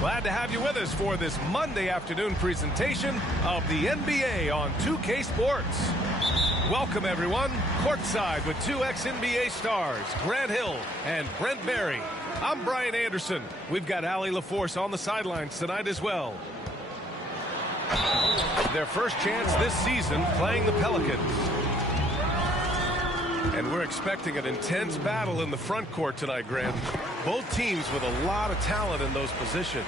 Glad to have you with us for this Monday afternoon presentation of the NBA on 2K Sports. Welcome, everyone. Courtside with two ex-NBA stars, Grant Hill and Brent Barry. I'm Brian Anderson. We've got Allie LaForce on the sidelines tonight as well. Their first chance this season playing the Pelicans. And we're expecting an intense battle in the front court tonight, Grant. Both teams with a lot of talent in those positions.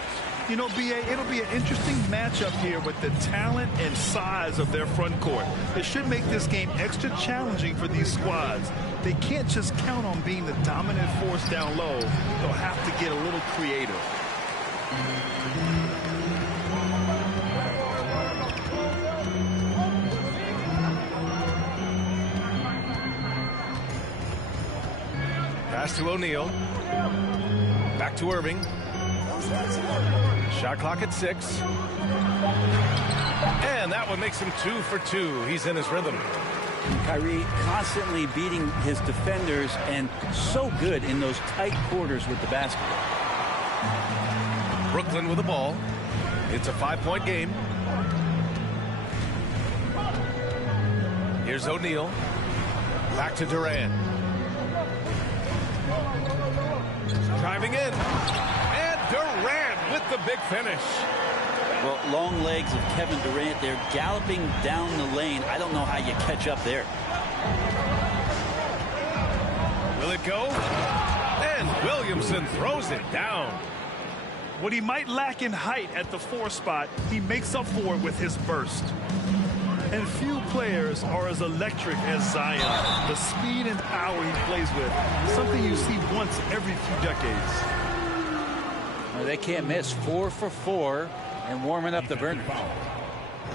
You know, B.A., it'll be an interesting matchup here with the talent and size of their front court. It should make this game extra challenging for these squads. They can't just count on being the dominant force down low. They'll have to get a little creative. Pass to O'Neal. Back to Irving. Shot clock at 6. And that one makes him 2 for 2. He's in his rhythm. Kyrie constantly beating his defenders and so good in those tight quarters with the basketball. Brooklyn with the ball. It's a 5-point game. Here's O'Neal. Back to Durant. Driving in. And Durant with the big finish. Well, long legs of Kevin Durant. They're galloping down the lane. I don't know how you catch up there. Will it go? And Williamson throws it down. What he might lack in height at the 4 spot, he makes up for it with his burst. And few players are as electric as Zion. The speed and power he plays with, something you see once every few decades. Well, they can't miss. 4 for 4 and warming up the burner.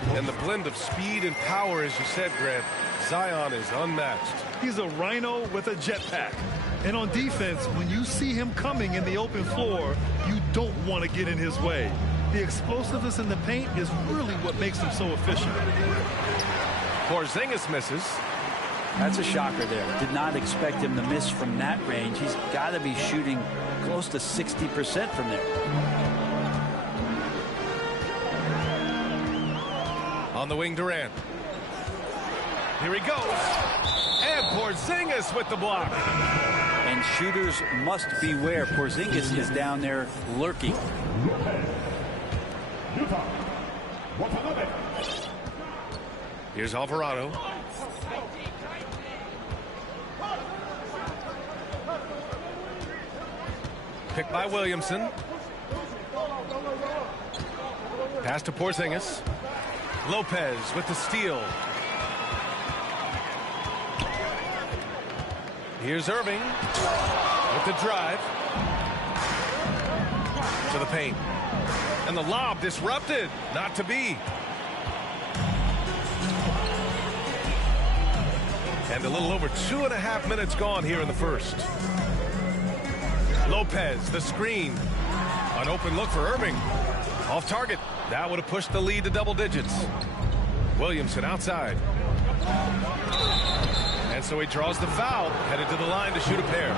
And the blend of speed and power, as you said, Grant, Zion is unmatched. He's a rhino with a jetpack. And on defense, when you see him coming in the open floor, you don't want to get in his way. The explosiveness in the paint is really what makes him so efficient. Porzingis misses. That's a shocker there. Did not expect him to miss from that range. He's got to be shooting close to 60% from there. On the wing, Durant. Here he goes. And Porzingis with the block. And shooters must beware. Porzingis is down there lurking. Here's Alvarado. Picked by Williamson. Pass to Porzingis. Lopez with the steal. Here's Irving with the drive. To the paint. And the lob disrupted. Not to be. And a little over 2.5 minutes gone here in the first. Lopez, the screen. An open look for Irving. Off target. That would have pushed the lead to double digits. Williamson outside. And so he draws the foul. Headed to the line to shoot a pair.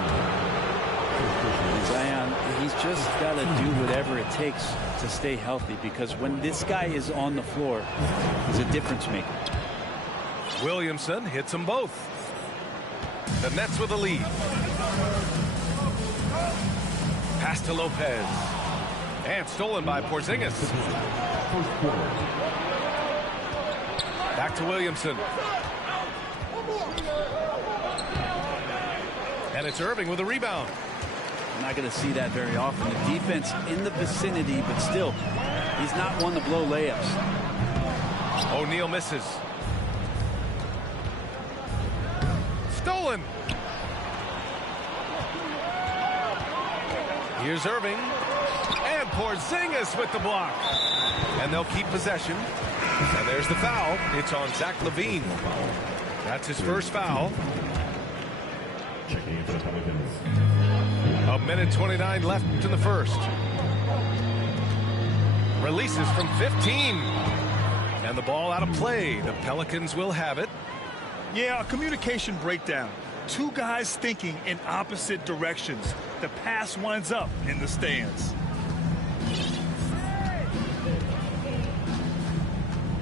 Zion, he's just got to do whatever it takes to stay healthy, because when this guy is on the floor, he's a difference maker. Williamson hits them both. The Nets with a lead. Pass to Lopez. And stolen by Porzingis. Back to Williamson. And it's Irving with a rebound. I'm not going to see that very often. The defense in the vicinity, but still, he's not one to blow layups. O'Neal misses. Stolen. Here's Irving. And Porzingis with the block. And they'll keep possession. And there's the foul. It's on Zach LaVine. That's his first foul. Checking in for the Pelicans. A minute 29 left in the first. Releases from 15. And the ball out of play. The Pelicans will have it. Yeah, a communication breakdown. Two guys thinking in opposite directions. The pass winds up in the stands.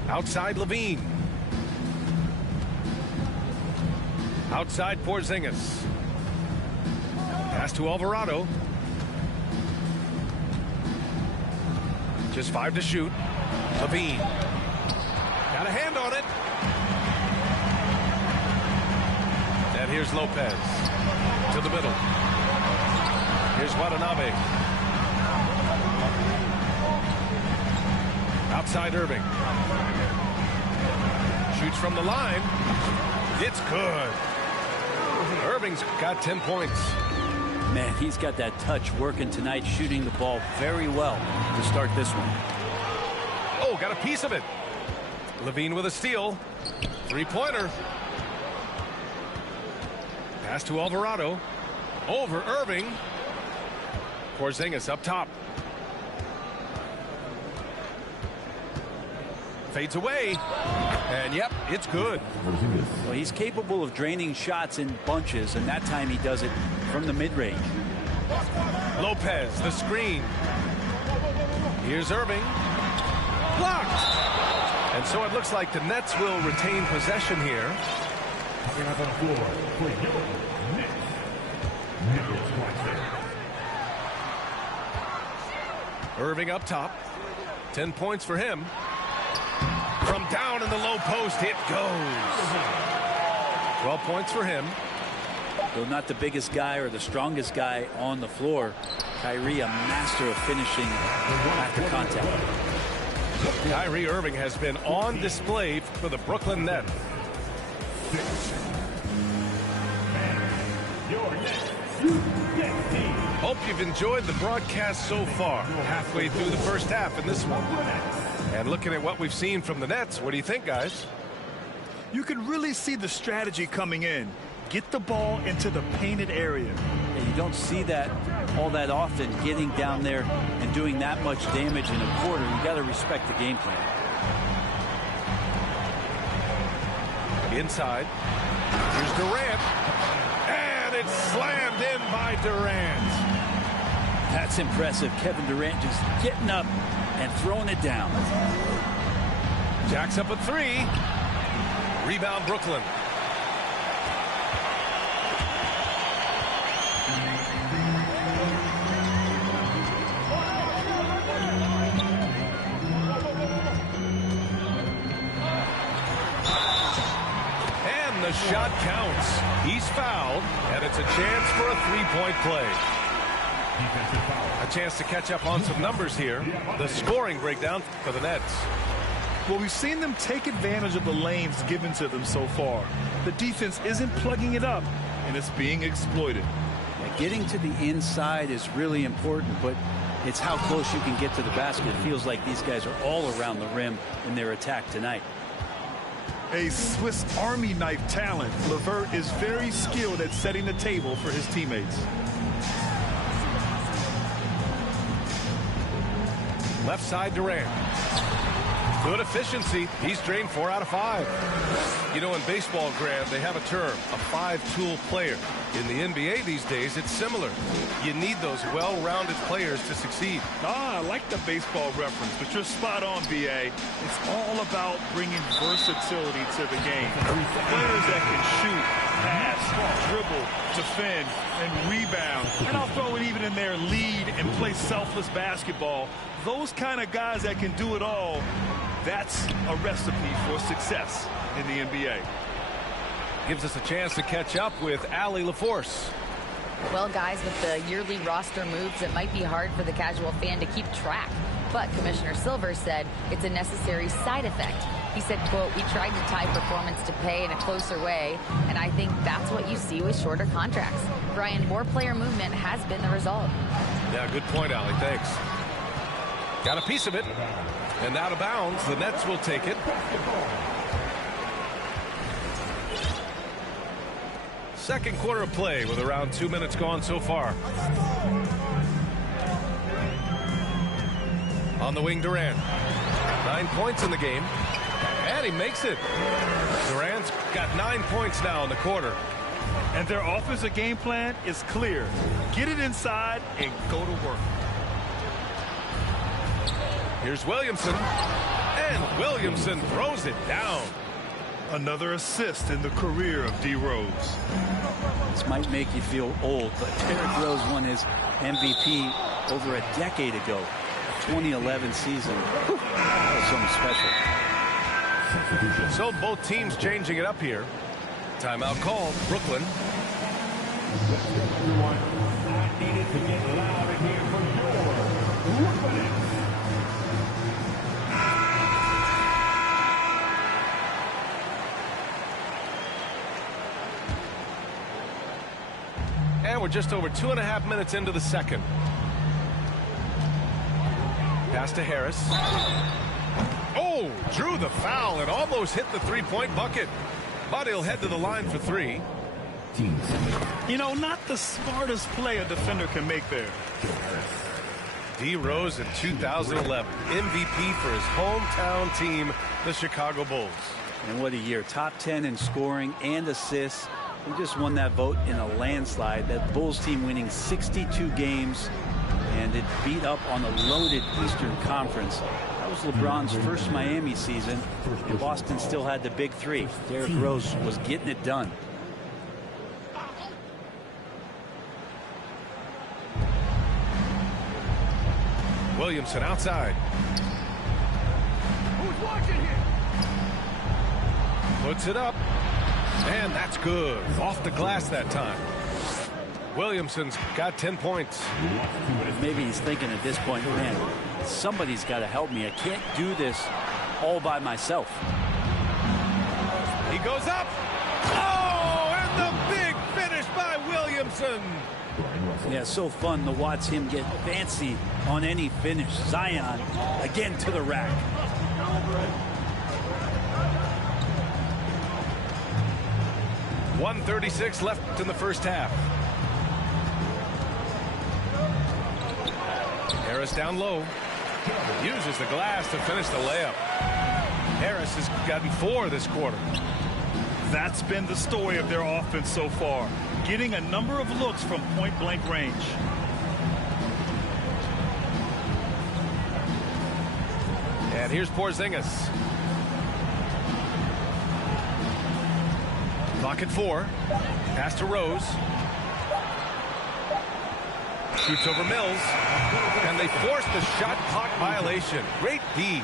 Outside LaVine. Outside Porzingis. Pass to Alvarado. Just 5 to shoot. LaVine. Got a hand on it. And here's Lopez. To the middle. Here's Watanabe. Outside Irving. Shoots from the line. It's good. Irving's got 10 points. Man, he's got that touch working tonight, shooting the ball very well to start this one. Oh, got a piece of it. LaVine with a steal. Three-pointer. Pass to Alvarado. Over Irving. Porzingis up top. Fades away. And yep, it's good. Well, he's capable of draining shots in bunches, and that time he does it from the mid-range. Lopez, the screen. Here's Irving. Blocked. And so it looks like the Nets will retain possession here. Coming up on the floor for your Nets. Nicholas Claxton. Irving up top. 10 points for him. From down in the low post, it goes. 12 points for him. Though not the biggest guy or the strongest guy on the floor, Kyrie a master of finishing after contact. Kyrie Irving has been on display for the Brooklyn Nets. Your Nets. Nets team. Hope you've enjoyed the broadcast so far. Halfway through the first half in this one. And looking at what we've seen from the Nets, what do you think, guys? You can really see the strategy coming in. Get the ball into the painted area. And you don't see that all that often, getting down there and doing that much damage in a quarter. You got to respect the game plan. Inside. Here's Durant. And it's slammed in by Durant. That's impressive. Kevin Durant just getting up and throwing it down. Jacks up a 3. Rebound Brooklyn. And the shot counts. He's fouled, and it's a chance for a three-point play. A chance to catch up on some numbers here. The scoring breakdown for the Nets. Well, we've seen them take advantage of the lanes given to them so far. The defense isn't plugging it up, and it's being exploited. Yeah, getting to the inside is really important, but it's how close you can get to the basket. It feels like these guys are all around the rim in their attack tonight. A Swiss Army knife talent, LeVert is very skilled at setting the table for his teammates. Left side Durant. Good efficiency. He's drained 4 out of 5. You know, in baseball, Graham, they have a term, a 5-tool player. In the NBA these days, it's similar. You need those well-rounded players to succeed. I like the baseball reference, but you're spot on, BA. It's all about bringing versatility to the game. Players that can shoot, pass, dribble, defend, and rebound. And I'll throw it even in there, lead and play selfless basketball. Those kind of guys that can do it all, that's a recipe for success in the NBA. Gives us a chance to catch up with Allie LaForce. Well, guys, with the yearly roster moves, it might be hard for the casual fan to keep track. But Commissioner Silver said it's a necessary side effect. He said, quote, "We tried to tie performance to pay in a closer way, and I think that's what you see with shorter contracts." Brian, more player movement has been the result. Yeah, good point, Allie. Thanks. Got a piece of it. And out of bounds, the Nets will take it. Second quarter of play with around 2 minutes gone so far. On the wing, Durant. 9 points in the game. And he makes it. Durant's got 9 points now in the quarter. And their offensive game plan is clear. Get it inside and go to work. Here's Williamson. And Williamson throws it down. Another assist in the career of D. Rose. This might make you feel old, but Derrick Rose won his MVP over a decade ago. 2011 season. Whew, that was something special. So both teams changing it up here. Timeout called. Brooklyn. Everyone, I needed to get loud in here for your Brooklyn. And we're just over 2.5 minutes into the second. Pass to Harris. Oh, drew the foul and almost hit the three-point bucket. But he'll head to the line for three. You know, not the smartest play a defender can make there. D. Rose in 2011, MVP for his hometown team, the Chicago Bulls. And what a year. Top 10 in scoring and assists. He just won that vote in a landslide. That Bulls team winning 62 games, and it beat up on the loaded Eastern Conference. That was LeBron's first Miami season, and Boston still had the big three. Derrick Rose was getting it done. Williamson outside. Who's watching here? Puts it up. And that's good. Off the glass that time. Williamson's got 10 points. Maybe he's thinking at this point, man, somebody's got to help me. I can't do this all by myself. He goes up. Oh, and the big finish by Williamson. Yeah, so fun to watch him get fancy on any finish. Zion again to the rack. .136 left in the first half. Harris down low. Uses the glass to finish the layup. Harris has gotten 4 this quarter. That's been the story of their offense so far. Getting a number of looks from point-blank range. And here's Porzingis. Clock at 4. Pass to Rose. Shoots over Mills. And they force the shot clock violation. Great D.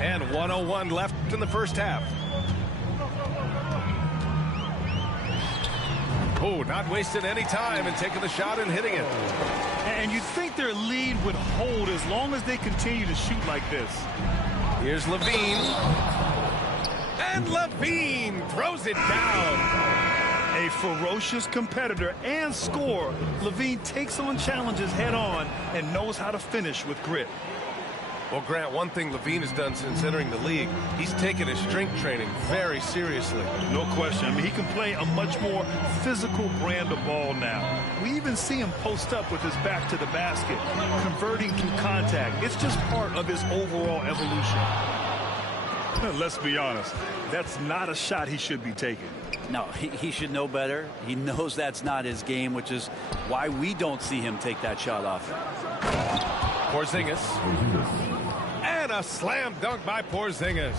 And 1:01 left in the first half. Oh, not wasting any time and taking the shot and hitting it. And you'd think their lead would hold as long as they continue to shoot like this. Here's Levine. And Levine throws it down. A ferocious competitor and scorer, Levine takes on challenges head on and knows how to finish with grit. Well, Grant, one thing Levine has done since entering the league, he's taken his strength training very seriously. No question. I mean, he can play a much more physical brand of ball now. We even see him post up with his back to the basket, converting through contact. It's just part of his overall evolution. Let's be honest, that's not a shot he should be taking. No, he should know better. He knows that's not his game, which is why we don't see him take that shot often. Porzingis. And a slam dunk by Porzingis.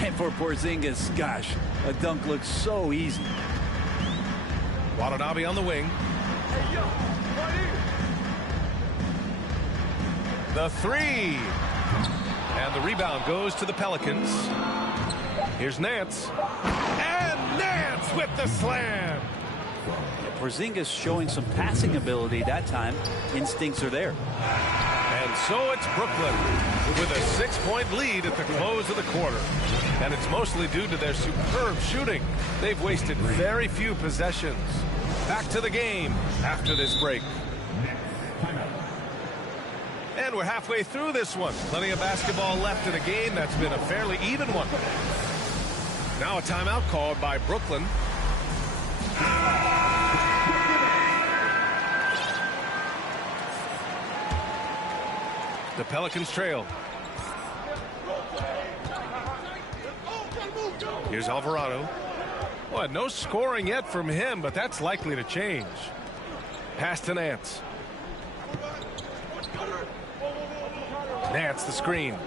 And for Porzingis, gosh, a dunk looks so easy. Watanabe on the wing. The three. And the rebound goes to the Pelicans. Here's Nance. And Nance with the slam. Porzingis showing some passing ability that time. Instincts are there. And so it's Brooklyn with a 6-point lead at the close of the quarter. And it's mostly due to their superb shooting. They've wasted very few possessions. Back to the game after this break. And we're halfway through this one. Plenty of basketball left in a game that's been a fairly even one. Now a timeout called by Brooklyn. The Pelicans trail. Here's Alvarado. Well, no scoring yet from him, but that's likely to change. Pass to Nance. Nance the screen.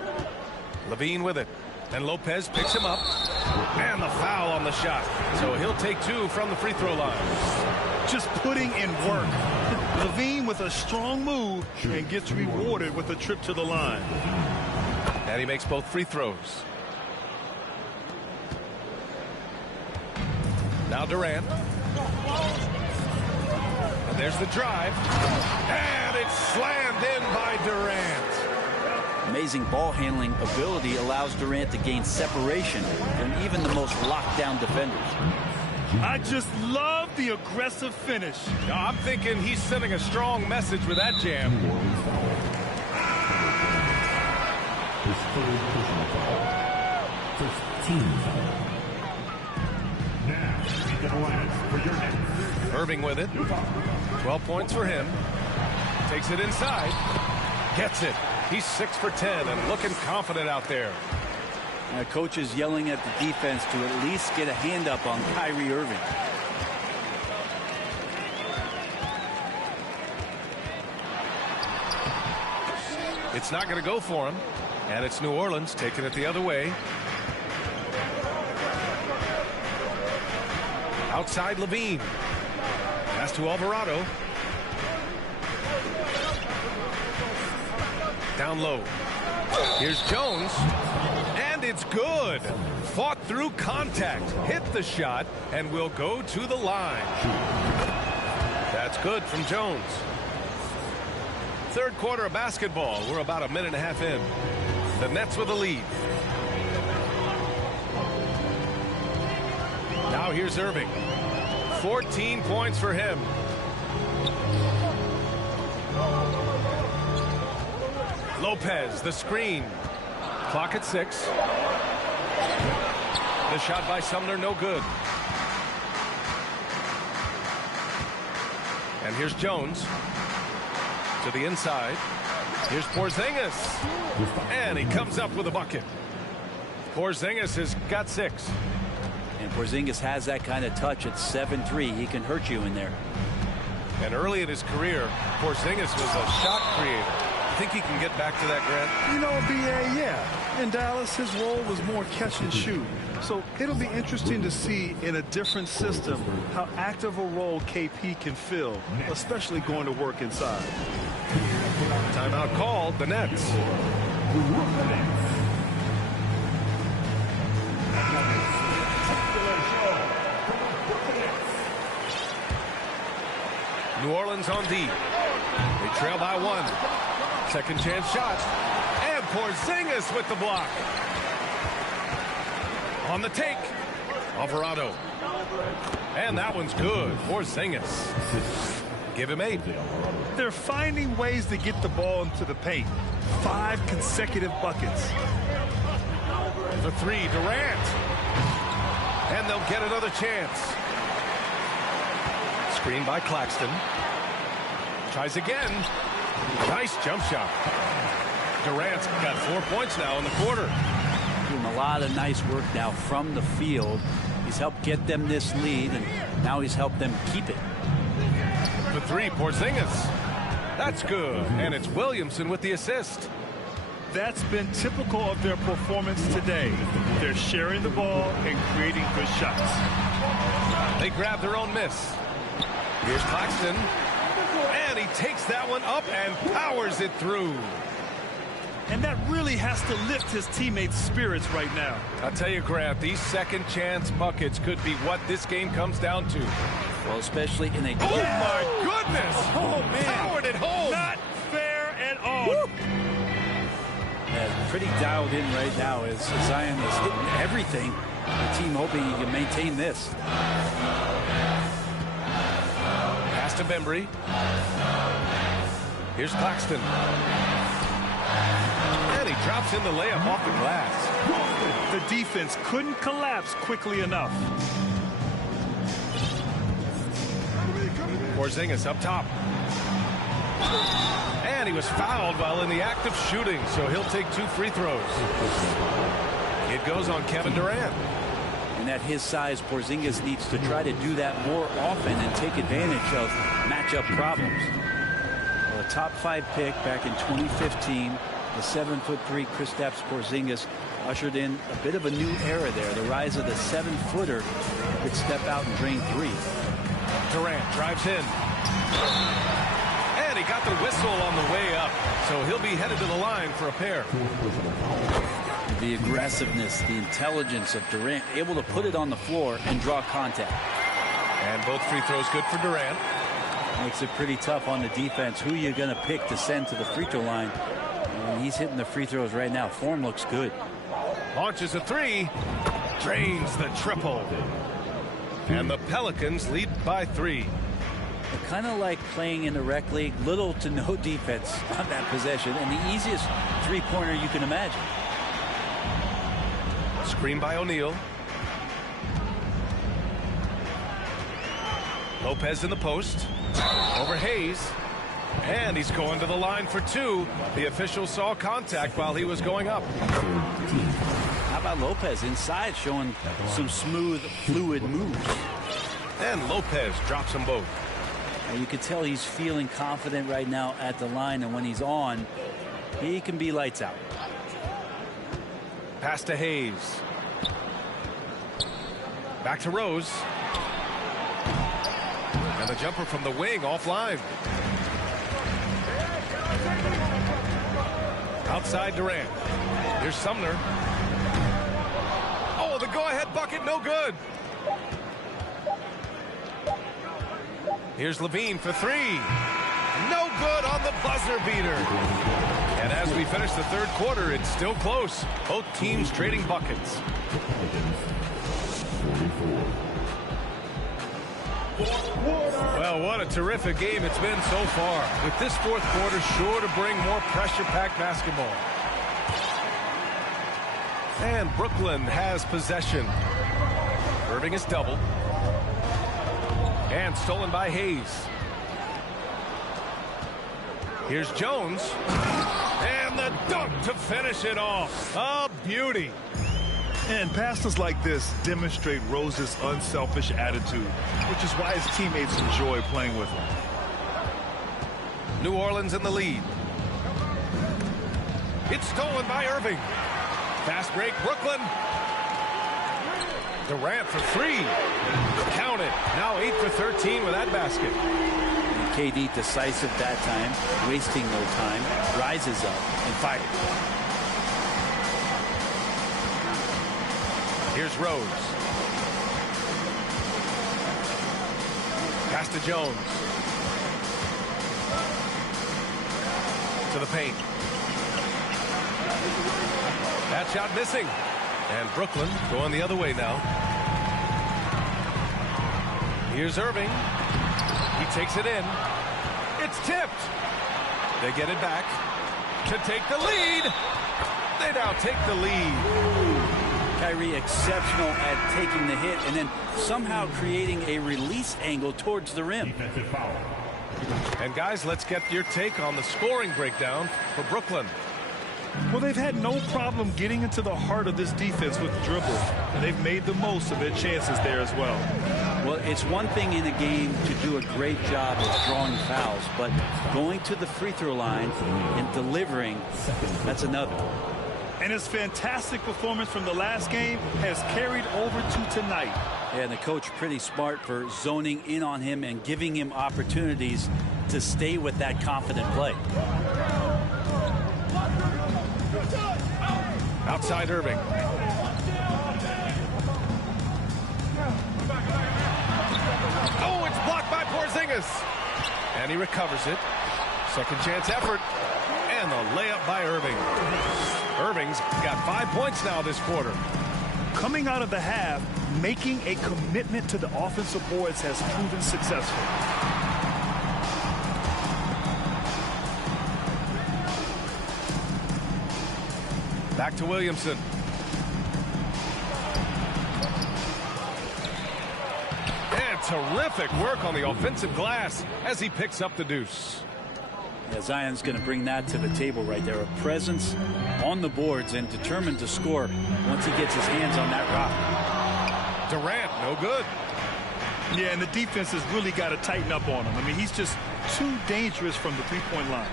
Levine with it. And Lopez picks him up. And the foul on the shot. So he'll take 2 from the free throw line. Just putting in work. Levine with a strong move and gets rewarded with a trip to the line. And he makes both free throws. Now Durant. And there's the drive. And it's slammed in by Durant. Amazing ball handling ability allows Durant to gain separation from even the most locked down defenders. I just love the aggressive finish. Now, I'm thinking he's sending a strong message with that jam. His third personal foul. First team foul. Now, get the line for your next. Irving with it. 12 points for him. Takes it inside. Gets it. He's 6 for 10 and looking confident out there. Coach is yelling at the defense to at least get a hand up on Kyrie Irving. It's not going to go for him. And it's New Orleans taking it the other way. Outside Levine. Pass to Alvarado. Down low. Here's Jones. And it's good. Fought through contact. Hit the shot and will go to the line. That's good from Jones. Third quarter of basketball. We're about a minute and a half in. The Nets with the lead. Now here's Irving. 14 points for him. Lopez, the screen. Clock at 6. The shot by Sumner, no good. And here's Jones. To the inside. Here's Porzingis. And he comes up with a bucket. Porzingis has got 6. And Porzingis has that kind of touch at 7'3". He can hurt you in there. And early in his career, Porzingis was a shot creator. Think he can get back to that, Grant? You know, B.A., yeah. In Dallas, his role was more catch and shoot. So it'll be interesting to see in a different system how active a role KP can fill, especially going to work inside. Timeout called, the Nets. New Orleans on D. They trail by 1. Second chance shot. And Porzingis with the block. On the take. Alvarado. And that one's good. Porzingis. Give him 8. They're finding ways to get the ball into the paint. 5 consecutive buckets. The three, Durant. And they'll get another chance. Screen by Claxton. Tries again. Nice jump shot. Durant's got 4 points now in the quarter. Doing a lot of nice work now from the field. He's helped get them this lead, and now he's helped them keep it. The three, Porzingis. That's good. And it's Williamson with the assist. That's been typical of their performance today. They're sharing the ball and creating good shots. They grab their own miss. Here's Claxton. And he takes that one up and powers it through. And that really has to lift his teammates' spirits right now. I'll tell you, Grant, these second chance buckets could be what this game comes down to. Well, especially in a... Oh, my goodness! Oh, man. Powered it home! Not fair at all. Woo. Yeah, pretty dialed in right now as Zion is hitting everything. The team hoping he can maintain this. Pass to Bembry. Here's Claxton. And he drops in the layup off the glass. The defense couldn't collapse quickly enough. Porzingis up top. And he was fouled while in the act of shooting, so he'll take 2 free throws. It goes on Kevin Durant. And at his size, Porzingis needs to try to do that more often and take advantage of matchup problems. Well, a top 5 pick back in 2015, the 7'3" Kristaps Porzingis ushered in a bit of a new era there. The rise of the 7-footer who could step out and drain 3. Durant drives in. And he got the whistle on the way up, so he'll be headed to the line for a pair. The aggressiveness, the intelligence of Durant, able to put it on the floor and draw contact. And both free throws good for Durant. Makes it pretty tough on the defense. Who are you going to pick to send to the free throw line? And he's hitting the free throws right now. Form looks good. Launches a 3. Drains the triple. And the Pelicans lead by 3. Kind of like playing in the rec league. Little to no defense on that possession. And the easiest three-pointer you can imagine. Screen by O'Neal. Lopez in the post. Over Hayes. And he's going to the line for 2. The official saw contact while he was going up. How about Lopez inside showing some smooth, fluid moves? And Lopez drops them both. And you can tell he's feeling confident right now at the line, and when he's on, he can be lights out. Pass to Hayes. Back to Rose. And the jumper from the wing offline. Outside Durant. Here's Sumner. Oh, the go-ahead bucket, no good. Here's Levine for 3. No good on the buzzer beater. And as we finish the third quarter, it's still close. Both teams trading buckets. Well, what a terrific game it's been so far. With this fourth quarter sure to bring more pressure-packed basketball. And Brooklyn has possession. Irving is doubled. And stolen by Hayes. Here's Jones. And the dunk to finish it off. A beauty. And passes like this demonstrate Rose's unselfish attitude, which is why his teammates enjoy playing with him. New Orleans in the lead. It's stolen by Irving. Fast break, Brooklyn. Durant for 3. Count it. Now 8 for 13 with that basket. And KD decisive that time, wasting no time, rises up and fires. Here's Rose. Pass to Jones. To the paint. That shot missing. And Brooklyn going the other way now. Here's Irving. He takes it in. It's tipped. They get it back. to take the lead. They now take the lead. Kyrie exceptional at taking the hit and then somehow creating a release angle towards the rim. Defensive foul. And guys, let's get your take on the scoring breakdown for Brooklyn. Well, they've had no problem getting into the heart of this defense with dribble, and they've made the most of their chances there as well. Well, it's one thing in a game to do a great job of drawing fouls, but going to the free throw line and delivering, that's another. And his fantastic performance from the last game has carried over to tonight. Yeah, and the coach pretty smart for zoning in on him and giving him opportunities to stay with that confident play. Outside Irving. Oh, it's blocked by Porzingis. And he recovers it. Second chance effort. And the layup by Irving. Irving's got 5 points now this quarter. Coming out of the half, making a commitment to the offensive boards has proven successful. Back to Williamson. And terrific work on the offensive glass as he picks up the deuce. Yeah, Zion's going to bring that to the table right there. A presence on the boards and determined to score once he gets his hands on that rock. Durant, no good. Yeah, and the defense has really got to tighten up on him. I mean, he's just too dangerous from the three-point line.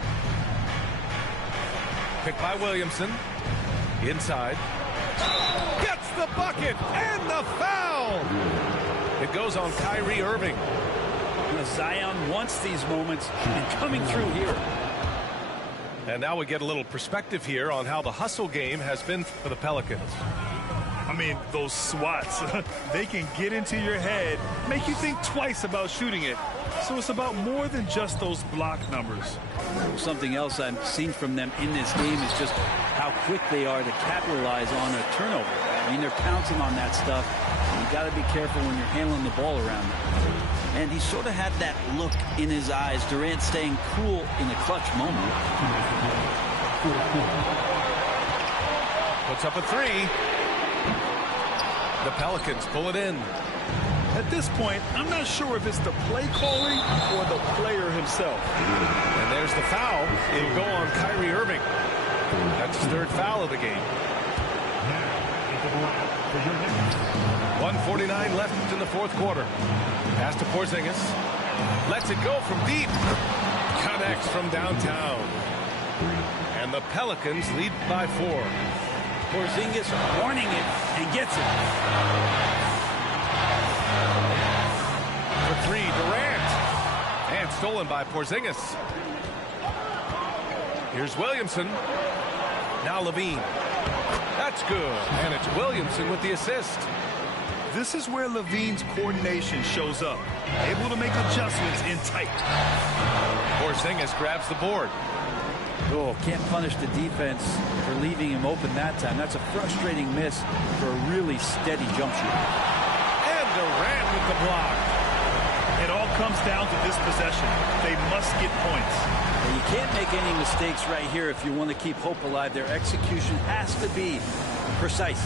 Picked by Williamson. Inside. Gets the bucket and the foul. It goes on Kyrie Irving. Zion wants these moments and coming through here. And now we get a little perspective here on how the hustle game has been for the Pelicans. I mean, those swats, they can get into your head, make you think twice about shooting it. So it's about more than just those block numbers. Something else I've seen from them in this game is just how quick they are to capitalize on a turnover. I mean, they're pouncing on that stuff. You got to be careful when you're handling the ball around them. And he sort of had that look in his eyes. Durant staying cool in a clutch moment. Puts up a three. The Pelicans pull it in. At this point, I'm not sure if it's the play calling or the player himself. And there's the foul. It'll go on Kyrie Irving. That's his third foul of the game. 1:49 left in the fourth quarter. Pass to Porzingis. Lets it go from deep. Connects from downtown. And the Pelicans lead by 4. Porzingis warning it and gets it. For 3, Durant. And stolen by Porzingis. Here's Williamson. Now Levine. That's good. And it's Williamson with the assist. This is where Levine's coordination shows up. Able to make adjustments in tight. Porzingis grabs the board. Oh, can't punish the defense for leaving him open that time. That's a frustrating miss for a really steady jump shot. And Durant with the block. It all comes down to this possession. They must get points. And you can't make any mistakes right here if you want to keep hope alive. Their execution has to be precise.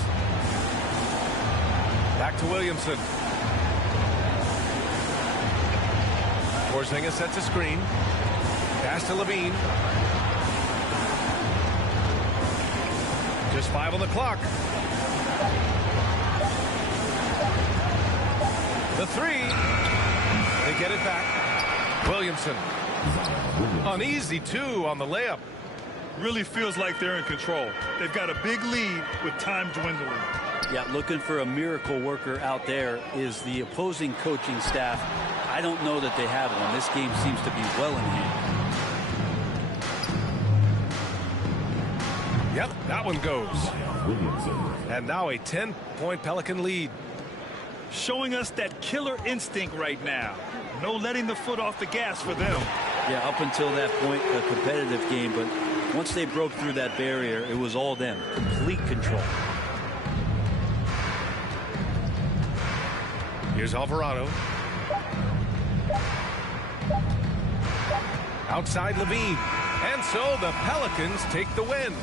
Back to Williamson. Porzingis sets a screen. Pass to Levine. Just 5 on the clock. The 3. They get it back. Williamson. An easy 2 on the layup. Really feels like they're in control. They've got a big lead with time dwindling. Yeah, looking for a miracle worker out there is the opposing coaching staff. I don't know that they have one. This game seems to be well in hand. Yep, that one goes. And now a 10-point Pelican lead. Showing us that killer instinct right now. No letting the foot off the gas for them. Yeah, up until that point, a competitive game. But once they broke through that barrier, it was all them. Complete control. Here's Alvarado. Outside Levine. And so the Pelicans take the win.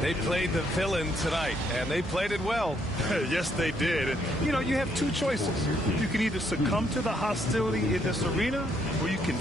They played the villain tonight, and they played it well. Yes, they did. And, you know, you have two choices. You can either succumb to the hostility in this arena, or you can